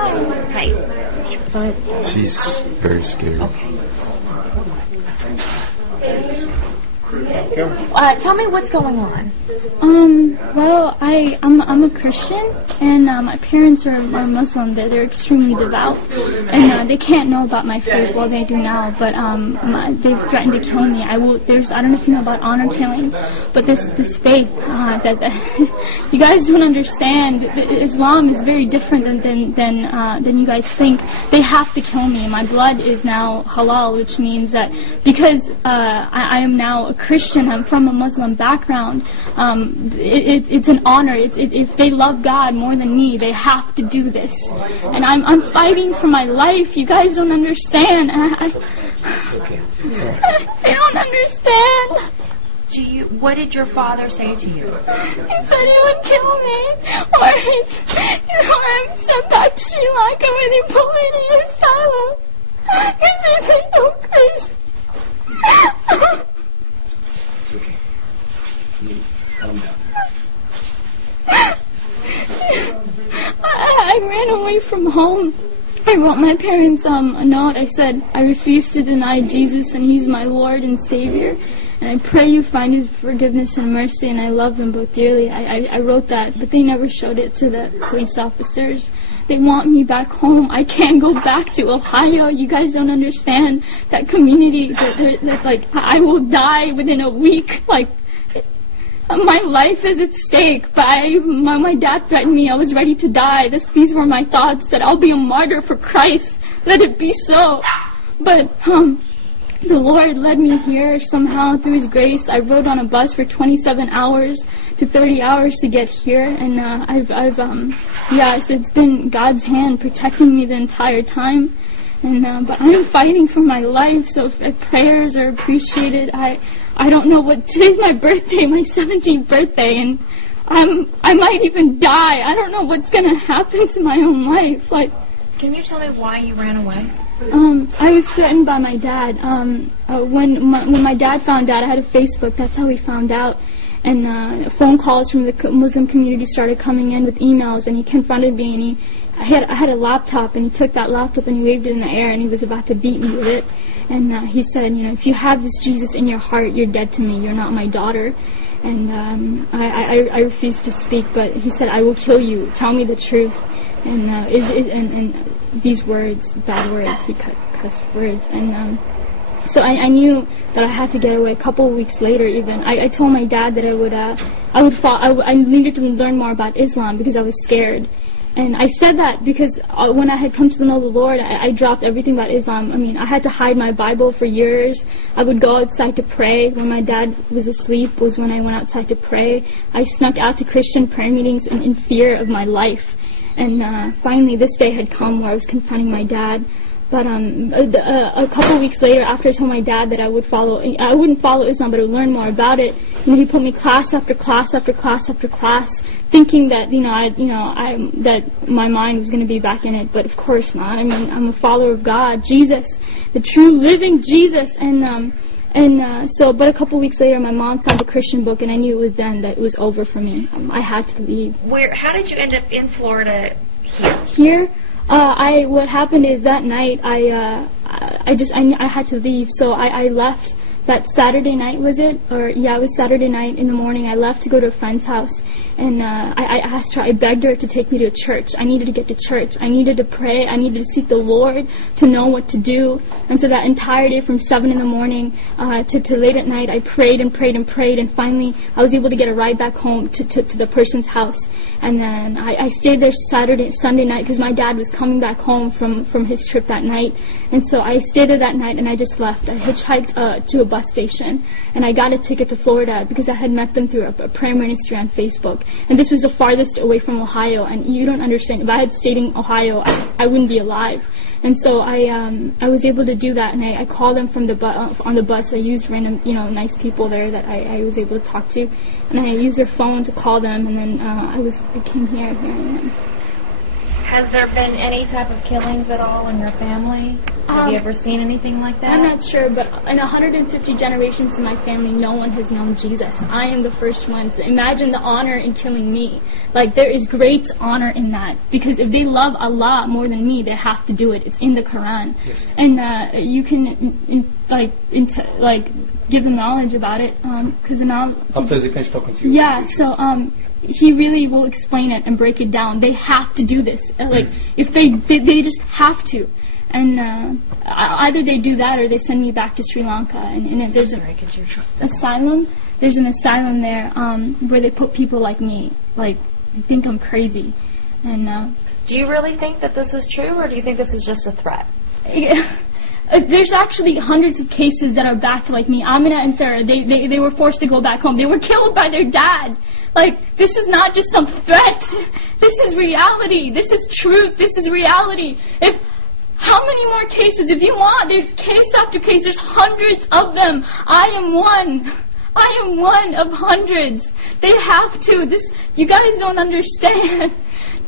Hi. She's very scared. Tell me what's going on. Well, I'm a Christian, and my parents are Muslim. They're extremely devout, and they can't know about my faith. Well, they do now, but they've threatened to kill me. I don't know if you know about honor killing, but this faith that you guys don't understand. Islam is very different than you guys think. They have to kill me. My blood is now halal, which means that because I am now a Christian, I'm from a Muslim background, it's an honor. If they love God more than me, they have to do this. And I'm fighting for my life. You guys don't understand. I don't understand. What did your father say to you? He said he would kill me, or I'm sent back to Sri Lanka where they put me in asylum. He said they go crazy. It's okay. Calm down. I ran away from home. I wrote my parents a note. I said, I refuse to deny Jesus, and He's my Lord and Savior. And I pray you find His forgiveness and mercy, and I love them both dearly. I wrote that, but they never showed it to the police officers. They want me back home. I can't go back to Ohio. You guys don't understand that community. That like, I will die within a week. Like, my life is at stake. But my dad threatened me. I was ready to die. These were my thoughts, that I'll be a martyr for Christ. Let it be so. But the Lord led me here somehow through His grace. I rode on a bus for 27 hours to 30 hours to get here, and so it's been God's hand protecting me the entire time. And but I'm fighting for my life, so if prayers are appreciated. I don't know what, today's my birthday, my 17th birthday, and I might even die. I don't know what's gonna happen to my own life. Like, can you tell me why you ran away? I was threatened by my dad. When my dad found out, I had a Facebook. That's how he found out. And phone calls from the Muslim community started coming in with emails, and he confronted me, and I had a laptop, and he took that laptop and he waved it in the air, and he was about to beat me with it. And he said, if you have this Jesus in your heart, you're dead to me. You're not my daughter. And I refused to speak, but he said, I will kill you. Tell me the truth. And these words, bad words, he cussed words, and so I knew that I had to get away. A couple of weeks later, even I told my dad that I needed to learn more about Islam because I was scared. And I said that because when I had come to know the Lord, I dropped everything about Islam. I mean, I had to hide my Bible for years. I would go outside to pray. When my dad was asleep was when I went outside to pray. I snuck out to Christian prayer meetings in fear of my life. And finally, this day had come where I was confronting my dad. But a couple of weeks later, after I told my dad that I wouldn't follow Islam, but I would learn more about it, he put me class after class after class after class, thinking that that my mind was going to be back in it. But of course not. I mean, I'm a follower of God, Jesus, the true living Jesus, but a couple of weeks later, my mom found a Christian book, and I knew it was then that it was over for me. I had to leave. How did you end up in Florida here? Here? What happened is that night I had to leave, so I left that Saturday night, was it? It was Saturday night in the morning. I left to go to a friend's house, and I asked her, I begged her to take me to church. I needed to get to church. I needed to pray. I needed to seek the Lord to know what to do. And so that entire day from 7 in the morning to late at night, I prayed and prayed and prayed, and finally I was able to get a ride back home to the person's house. And then I stayed there Sunday night, because my dad was coming back home from his trip that night. And so I stayed there that night, and I just left. I hitchhiked to a bus station, and I got a ticket to Florida because I had met them through a prayer ministry on Facebook. And this was the farthest away from Ohio, and you don't understand. If I had stayed in Ohio, I wouldn't be alive. And so I was able to do that, and I called them from on the bus. I used random, nice people there that I was able to talk to, and I used their phone to call them, and then I came here. Here I am. Has there been any type of killings at all in your family? Have you ever seen anything like that? I'm not sure, but in 150 generations in my family, no one has known Jesus. I am the first one. So imagine the honor in killing me. Like, there is great honor in that. Because if they love Allah more than me, they have to do it. It's in the Quran. Yes. And you can, give them knowledge about it. Because the knowledge... After they finish talking to you. Yeah, so, he really will explain it and break it down. They have to do this. If they just have to. And either they do that or they send me back to Sri Lanka. And there's an asylum. There's an asylum there where they put people like me. Like, they think I'm crazy. And do you really think that this is true, or do you think this is just a threat? There's actually hundreds of cases that are backed like me. Amina and Sarah, they were forced to go back home. They were killed by their dad. Like, this is not just some threat. This is reality. This is truth. This is reality. How many more cases? If you want, there's case after case. There's hundreds of them. I am one. I am one of hundreds. They have to. You guys don't understand.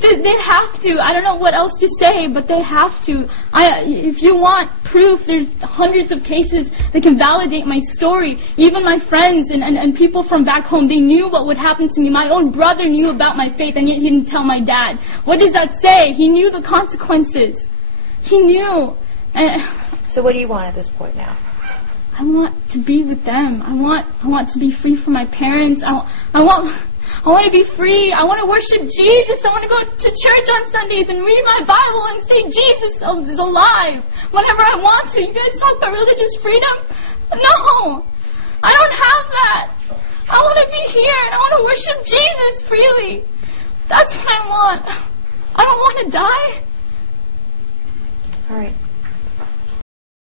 They have to. I don't know what else to say, but they have to. If you want proof, there's hundreds of cases that can validate my story. Even my friends and people from back home, they knew what would happen to me. My own brother knew about my faith, and yet he didn't tell my dad. What does that say? He knew the consequences. He knew. So what do you want at this point now? I want to be with them. I want to be free from my parents. I want to be free. I want to worship Jesus. I want to go to church on Sundays and read my Bible and say Jesus is alive whenever I want to. You guys talk about religious freedom? No. I don't have that. I want to be here and I want to worship Jesus freely. That's what I want. I don't want to die. All right.